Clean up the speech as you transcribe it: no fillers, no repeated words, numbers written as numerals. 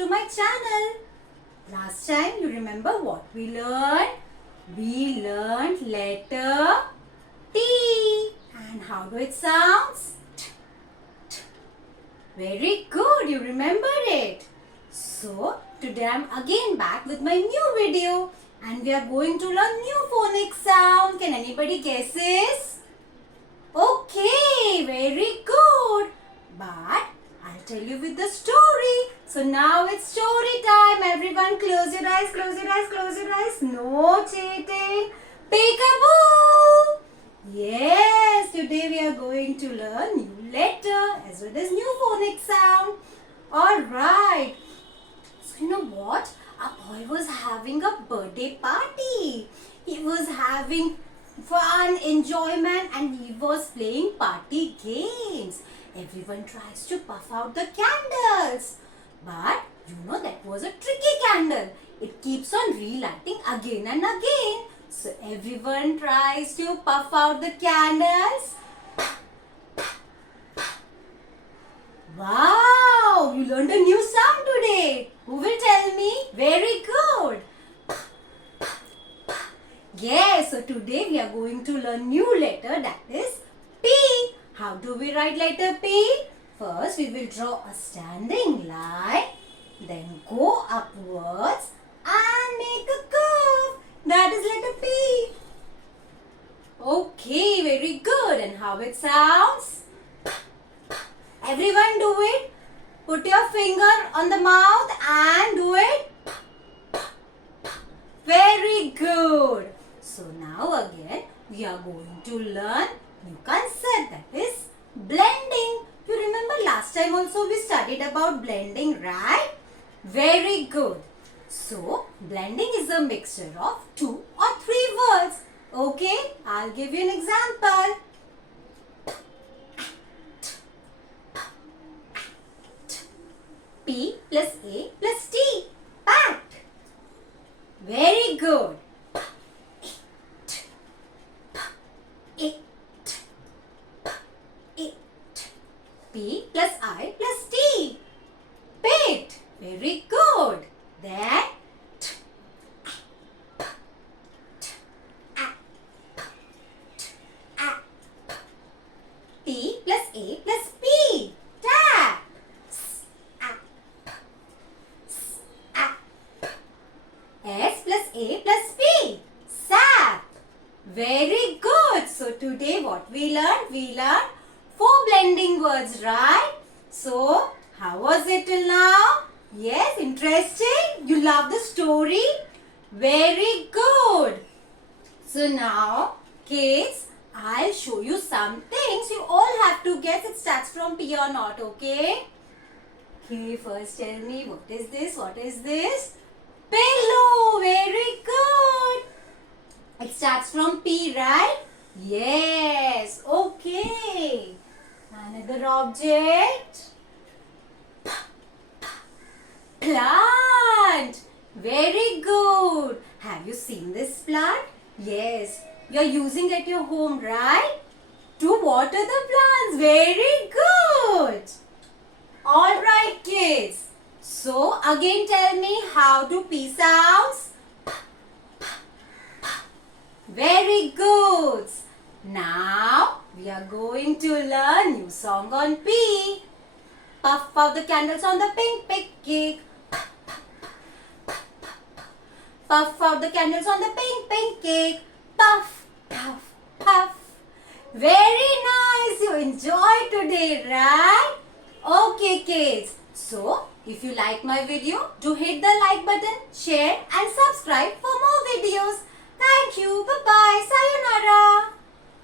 to my channel. Last time you remember what we learned? We learned letter T. And how do it sounds? T, t. Very good, you remembered it. So today I am again back with my new video and we are going to learn new phonic sound. Can anybody guesses? Okay, very good. But I'll tell you with the story. So now it's story time. Everyone close your eyes, close your eyes, close your eyes. No cheating. Peekaboo! Yes, today we are going to learn new letter as well as new phonic sound. Alright. So you know what? A boy was having a birthday party. He was having fun, enjoyment and he was playing party games. Everyone tries to puff out the candles. But you know that was a tricky candle. It keeps on relighting again and again. So everyone tries to puff out the candles. Wow! You learned a new sound today. Who will tell me? Very good. Yes, so today we are going to learn new letter, that is P. How do we write letter P? First we will draw a standing line, then go upwards and make a curve. That is letter P. Okay, very good. And how it sounds? Everyone do it. Put your finger on the mouth and do it. Very good. So now again we are going to learn new concept, that is blending. You remember last time also we studied about blending, right? Very good. So blending is a mixture of 2 or 3 words. Okay, I'll give you an example. P plus A plus T. Pat. Very good. P plus I plus T. Pit. Very good. Then T plus A plus P. Tap. S plus A plus P. Sap. Very good. So today what we learned? We learned 4 blending words, right? So how was it till now? Yes, interesting. You love the story? Very good. So now kids, I'll show you some things. You all have to guess it starts from P or not, okay? Okay, first tell me what is this? What is this? Pillow. Very good. It starts from P, right? Yes. Okay. Another object. Plant. Very good. Have you seen this plant? Yes. You are using it at your home, right? To water the plants. Very good. Alright kids. So again tell me how do P sounds? Very good. Now we are going to learn new song on P. Puff out the candles on the pink cake. Puff out the candles on the pink cake. Puff, puff, puff. Very nice. You enjoyed today, right? Okay kids. So if you like my video, do hit the like button, share and subscribe for more videos. Thank you. Bye-bye. Sayonara.